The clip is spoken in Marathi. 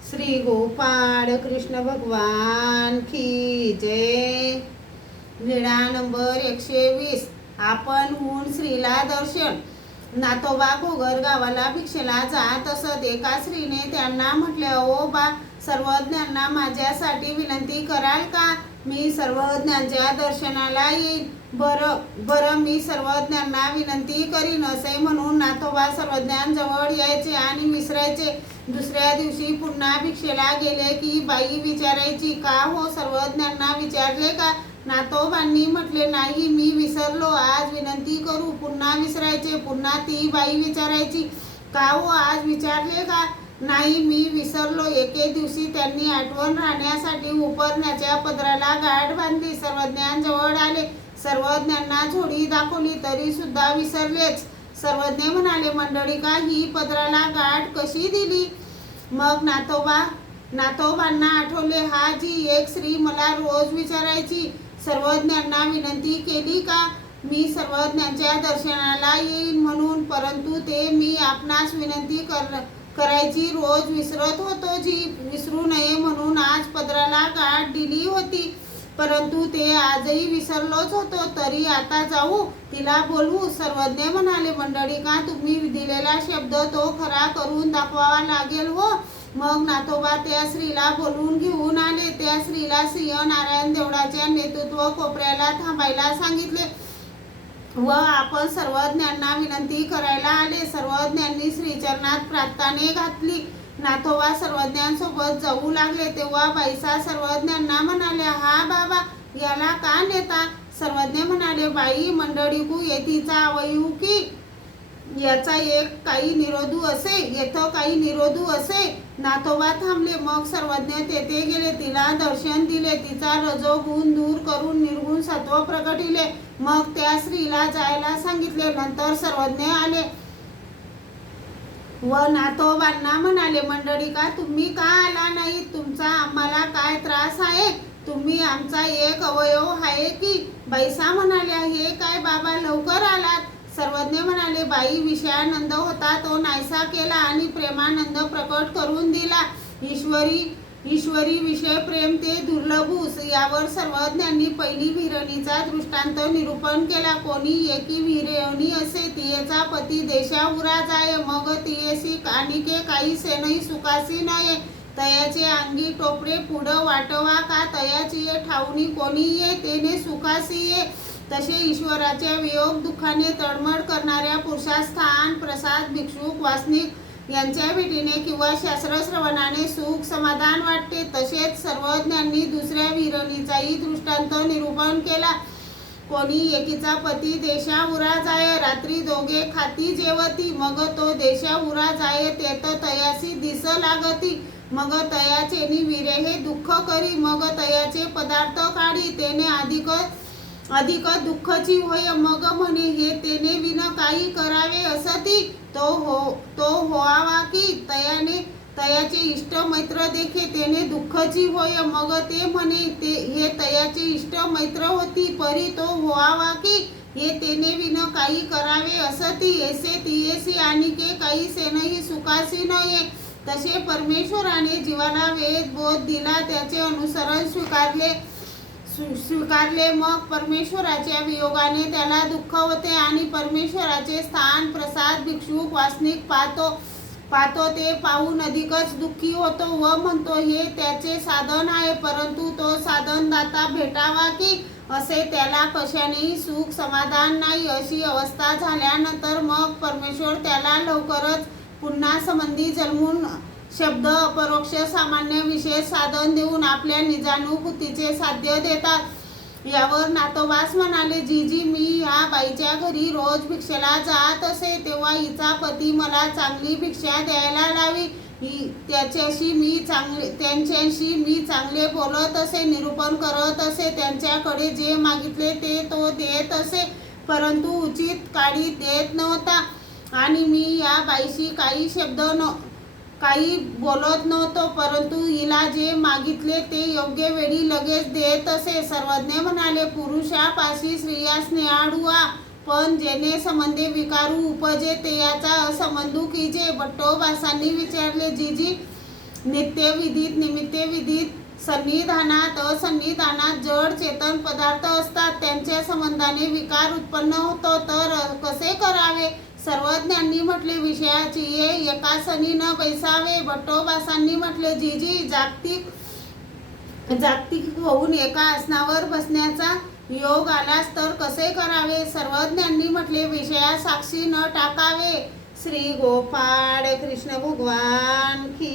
श्री गोपाळ कृष्ण भगवान की जय। विडा नंबर 120। आपण हून श्रीला दर्शन। नातोबा घोगर गावाला भिक्षेला जात असत। एका स्त्रीने त्यांना म्हटले, ओ बा, सर्वज्ञांना माझ्यासाठी विनंती कराल का? मी सर्वज्ञांच्या दर्शनाला येईन। बरं मी सर्वज्ञांना विनंती करीन, असे म्हणून नाथोबा सर्वज्ञांजवळ यायचे आणि विसरायचे। दुसऱ्या दिवशी पुन्हा भिक्षेला गेले की बाई विचारायची, का हो, सर्वज्ञांना विचारले का? नाथोबांनी म्हटले, नाही, मी विसरलो, आज विनंती करू। पुन्हा विसरायचे। पुन्हा ती बाई विचारायची, का हो, आज विचारले का? नाही, मी विसरलो। एके दिवशी त्यांनी आठवण राहण्यासाठी उपरण्याच्या पदराला गाठ बांधली। सर्वज्ञांजवळ आले। सर्वज्ञांना झोळी दाखवली तरी सुद्धा विसरलेच। सर्वज्ञ म्हणाले, मंडळीका, ही पदराला गाठ कशी दिली? मग नाथोबांना आठवले, हा जी एक स्त्री मला रोज विचारायची, सर्वज्ञांना विनंती केली का मी सर्वज्ञांच्या दर्शनाला येईन म्हणून, परंतु ते मी आपणास विनंती करायची रोज विसरत होतो, जी विसरू नये म्हणून आज पदराला गाठ दिली होती, परंतु ते आजही विसरलोच होतो, तरी आता जाऊ तिला बोलवू? सर्वज्ञ म्हणाले, मंडळीका, तुम्ही दिलेला शब्द तो खरा करून दाखवावा लागेल हो। मग नाथोबा त्या स्त्रीला बोलवून घेऊन आले। त्या स्त्रीला सिंह नारायण देवळाच्या नेतृत्व कोपऱ्याला थांबायला सांगितले व आपण सर्वज्ञांना विनंती करायला आले। सर्वज्ञांनी श्रीचरणात प्रार्थने घातली। नाथोबा सर्वज्ञांसोबत जाऊ लागले तेव्हा बाईसा सर्वज्ञांना म्हणाल्या, हा बाबा, याला का नेता? सर्वज्ञ म्हणाले, बाई, मंडळीकू येथीचा अवयू की याचा एक काही निरोधू असे, येथं काही निरोधू असे। नाथोबा थांबले। मग सर्वज्ञ तेथे गेले, तिला दर्शन दिले, तिचा रजोगुण दूर करून निर्गुण सत्व प्रगटिले। मग त्या स्त्रीला जायला सांगितले। नंतर सर्वज्ञ आले व नाथोबांना म्हणाले, मंडळीका, तुम्ही का आला नाही? तुमचा आम्हाला काय त्रास आहे? तुम्ही आमचा एक अवयव आहे की? बाईसा म्हणाल्या, हे काय बाबा, लवकर आलात? सर्वज्ञ म्हणाले, बाई, विषयानंद होता तो नाहीसा केला आणि प्रेमानंद प्रकट करून दिला। ईश्वरी विषय प्रेम ते दुर्लभूस। यावर सर्वज्ञांनी पहिली विहिरणीचा दृष्टांत निरूपण केला। कोणी एकी विहिरणी असे, तियेचा पती देशाउरा जाये, मग तियेसी कानिके काही सेनही सुखासी नये, तयाचे अंगी टोपरे पुढं वाटवा का, तयाची ठाऊनी कोणी ये, तेने सुखासी ये। तसे ईश्वराच्या वियोग दुःखाने तळमळ करणाऱ्या पुरुषास स्थान, प्रसाद, भिक्षुक, वासनिक यांच्या भेटीने किंवा शास्त्रश्रवणाने सुख समाधान वाटते। तसेच सर्वज्ञांनी दुसऱ्या विहिरणीचाही दृष्टांत निरूपण केला। कोणी एकीचा पती देशाउरा जाय, रात्री दोघे खाती जेवती, मग तो देशाउरा जाय, तेत तयासी दिस लागती, मग तयाचेनी विरे हे दुःख करी, मग तयाचे पदार्थ काढी, तेने अधिक दुःखची होय, मग म्हणे, हे तेने विन काही करावे असती, तो होवावा की? तयाचे इष्ट मैत्र देखे, तेने दुःखची होय, मग ते म्हणे, हे तयाचे इष्ट मैत्र होती, परी तो होवावा की? हे तेने विन काही करावे असती, ऐसे तियेसी आणिके काही सेनही सुखासी नये। तसे परमेश्वराने जीवाला वेद बोध दिला, त्याचे अनुसरण स्वीकारले, मग परमेश्वराच्या वियोगाने त्याला दुःख होते आणि परमेश्वराचे स्थान, प्रसाद, भिक्षुक, वासनिक पाहतो ते पाहून अधिकच दुःखी होतो व म्हणतो, हे त्याचे साधन आहे, परंतु तो साधन दाता भेटावा की? असे त्याला कशानेही सुख समाधान नाही। अशी अवस्था झाल्यानंतर मग परमेश्वर त्याला लवकरच पुन्हा संबंधी जन्मून शब्द, अपरोक्ष, सामान्य, विशेष साधन देऊन आपल्या निजानुभूतीचे साध्य देतात। यावर नाथोबास म्हणाले, जीजी, मी या बाईच्या घरी रोज भिक्षेला जात असे, तेव्हा हिचा पती मला चांगली भिक्षा द्यायला लावी, त्यांच्याशी मी चांगले बोलत असे, निरूपण करत असे, त्यांच्याकडे जे मागितले ते तो देत असे, परंतु उचित काळी देत नव्हता आणि मी या बाईशी काही बोलत नव्हतो, परंतु हिला जे मागितले ते योग्य वेळी लगेच देत असे। सर्वज्ञ म्हणाले, पुरुषापाशी स्त्रियास निआडुआ, पण जेणे संबंधे विकारू उपजे ते याचा असंबंधू कीजे। भट्टोबासांनी विचारले, जीजी, नित्य विदित निमित्ते विदित सन्निधानात असन्निधानात जड चेतन पदार्थ असतात, त्यांच्या संबंधाने विकार उत्पन्न होतो, तर कसे करावे? सर्वज्ञांनी म्हटले विषयाची ये एका सनी न बैसावे. भट्टोबासांनी म्हटले जी जागतिक होऊन एका आसनावर बसण्याचा योग आलास तर कसे करावे? सर्वज्ञांनी म्हटले विषया साक्षी न टाकावे. श्री गोपाळ कृष्ण भगवान की